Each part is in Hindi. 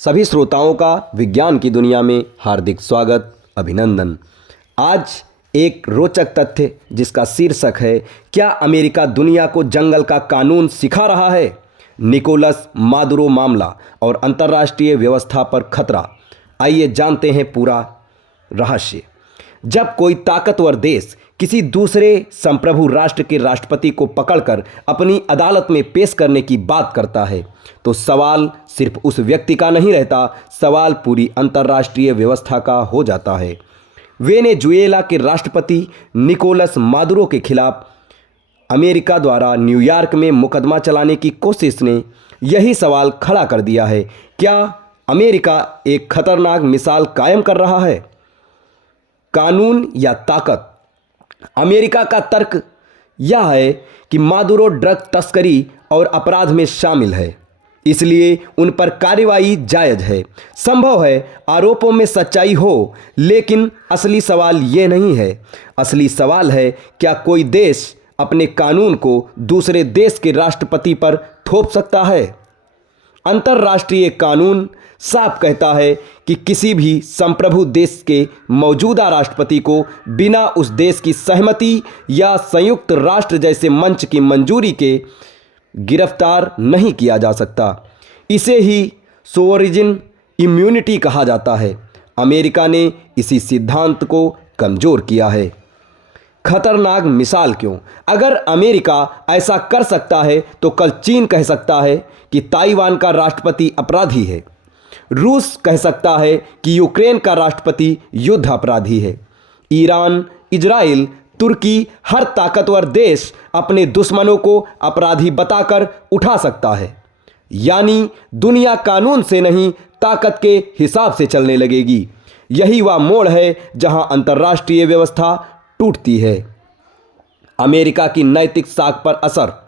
सभी श्रोताओं का विज्ञान की दुनिया में हार्दिक स्वागत, अभिनंदन। आज एक रोचक तथ्य जिसका शीर्षक है, क्या अमेरिका दुनिया को जंगल का कानून सिखा रहा है? निकोलस मादुरो मामला और अंतर्राष्ट्रीय व्यवस्था पर खतरा। आइए जानते हैं पूरा रहस्य। जब कोई ताकतवर देश किसी दूसरे संप्रभु राष्ट्र के राष्ट्रपति को पकड़कर अपनी अदालत में पेश करने की बात करता है, तो सवाल सिर्फ उस व्यक्ति का नहीं रहता, सवाल पूरी अंतर्राष्ट्रीय व्यवस्था का हो जाता है। वेनेजुएला के राष्ट्रपति निकोलस मादुरो के खिलाफ अमेरिका द्वारा न्यूयॉर्क में मुकदमा चलाने की कोशिश ने यही सवाल खड़ा कर दिया है। क्या अमेरिका एक खतरनाक मिसाल कायम कर रहा है? कानून या ताकत? अमेरिका का तर्क यह है कि मादुरो ड्रग तस्करी और अपराध में शामिल है, इसलिए उन पर कार्रवाई जायज़ है। संभव है आरोपों में सच्चाई हो, लेकिन असली सवाल ये नहीं है। असली सवाल है, क्या कोई देश अपने कानून को दूसरे देश के राष्ट्रपति पर थोप सकता है? अंतर्राष्ट्रीय कानून साफ कहता है कि किसी भी संप्रभु देश के मौजूदा राष्ट्रपति को बिना उस देश की सहमति या संयुक्त राष्ट्र जैसे मंच की मंजूरी के गिरफ्तार नहीं किया जा सकता। इसे ही सोवरिजिन इम्यूनिटी कहा जाता है। अमेरिका ने इसी सिद्धांत को कमज़ोर किया है। खतरनाक मिसाल क्यों? अगर अमेरिका ऐसा कर सकता है तो कल चीन कह सकता है कि ताइवान का राष्ट्रपति अपराधी है। रूस कह सकता है कि यूक्रेन का राष्ट्रपति युद्ध अपराधी है। ईरान, इजराइल, तुर्की, हर ताकतवर देश अपने दुश्मनों को अपराधी बताकर उठा सकता है। यानी दुनिया कानून से नहीं, ताकत के हिसाब से चलने लगेगी। यही वह मोड़ है जहां अंतर्राष्ट्रीय व्यवस्था टूटती है। अमेरिका की नैतिक साख पर असर।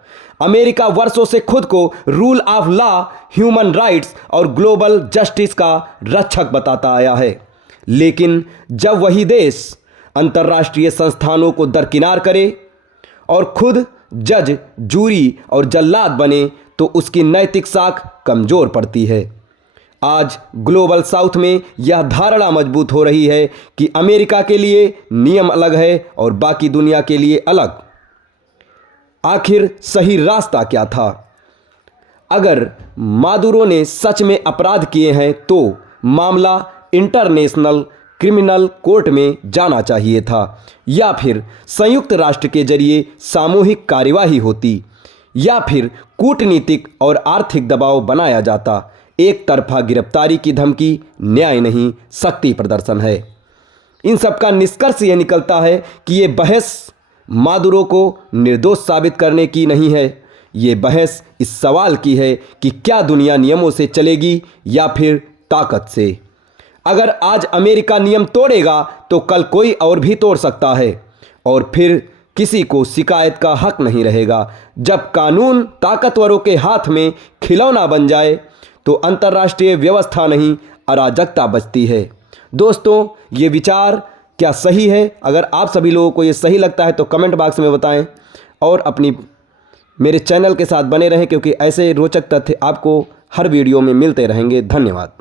अमेरिका वर्षों से खुद को rule of law, human rights और ग्लोबल जस्टिस का रक्षक बताता आया है, लेकिन जब वही देश अंतर्राष्ट्रीय संस्थानों को दरकिनार करे और खुद जज, जूरी और जल्लाद बने, तो उसकी नैतिक साख कमज़ोर पड़ती है। आज ग्लोबल साउथ में यह धारणा मजबूत हो रही है कि अमेरिका के लिए नियम अलग है और बाकी दुनिया के लिए अलग। आखिर सही रास्ता क्या था? अगर मादुरो ने सच में अपराध किए हैं तो मामला इंटरनेशनल क्रिमिनल कोर्ट में जाना चाहिए था, या फिर संयुक्त राष्ट्र के जरिए सामूहिक कार्यवाही होती, या फिर कूटनीतिक और आर्थिक दबाव बनाया जाता। एक तरफा गिरफ्तारी की धमकी न्याय नहीं, शक्ति प्रदर्शन है। इन सब का निष्कर्ष यह निकलता है कि ये बहस मादुरो को निर्दोष साबित करने की नहीं है। ये बहस इस सवाल की है कि क्या दुनिया नियमों से चलेगी या फिर ताकत से। अगर आज अमेरिका नियम तोड़ेगा तो कल कोई और भी तोड़ सकता है, और फिर किसी को शिकायत का हक नहीं रहेगा। जब कानून ताकतवरों के हाथ में खिलौना बन जाए तो अंतर्राष्ट्रीय व्यवस्था नहीं, अराजकता बचती है। दोस्तों, ये विचार क्या सही है? अगर आप सभी लोगों को ये सही लगता है तो कमेंट बॉक्स में बताएं, और मेरे चैनल के साथ बने रहें, क्योंकि ऐसे रोचक तथ्य आपको हर वीडियो में मिलते रहेंगे। धन्यवाद।